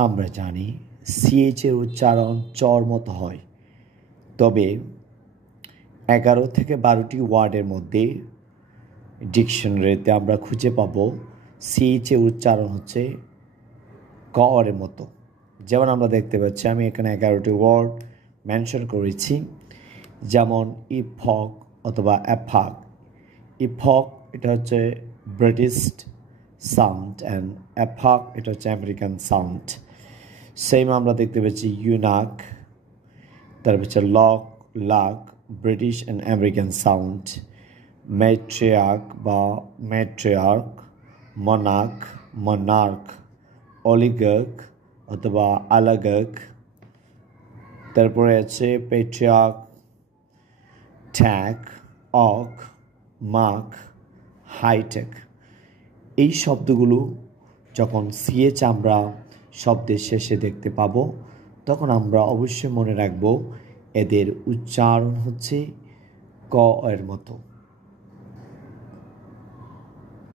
আমরা জানি সিএইচ এর উচ্চারণ চর মতো হয়, তবে 11 থেকে 12টি ওয়ার্ডের মধ্যে ডিকশনারিতে আমরা খুঁজে পাব সিএইচ এর উচ্চারণ হচ্ছে ক এর মতো। যেমন আমরা দেখতে পাচ্ছি, আমি এখানে 11টি ওয়ার্ড মেনশন করেছি, যেমন ইফক অথবা অ্যাফাক। ইফক এটা হচ্ছে ব্রিটিশ সাউন্ড অ্যান্ড অ্যাফাক এটা হচ্ছে আমেরিকান সাউন্ড। সেম আমরা দেখতে পাচ্ছি ইউনাক, তারপর হচ্ছে lock, lack, British and American sound. Matriarch বা ম্যাট্রিয়ার্ক, মনাক, মনার্ক, অলিগার্ক অথবা আলাগার্ক। তারপরে আছে পেট্রিয়ার্ক, ট্যাক, অক, মাক, হাইটেক। এই শব্দগুলো যখন সিএইচ আমরা শব্দের শেষে দেখতে পাবো, তখন আমরা অবশ্যই মনে রাখবো এদের উচ্চারণ হচ্ছে ক এর মতো।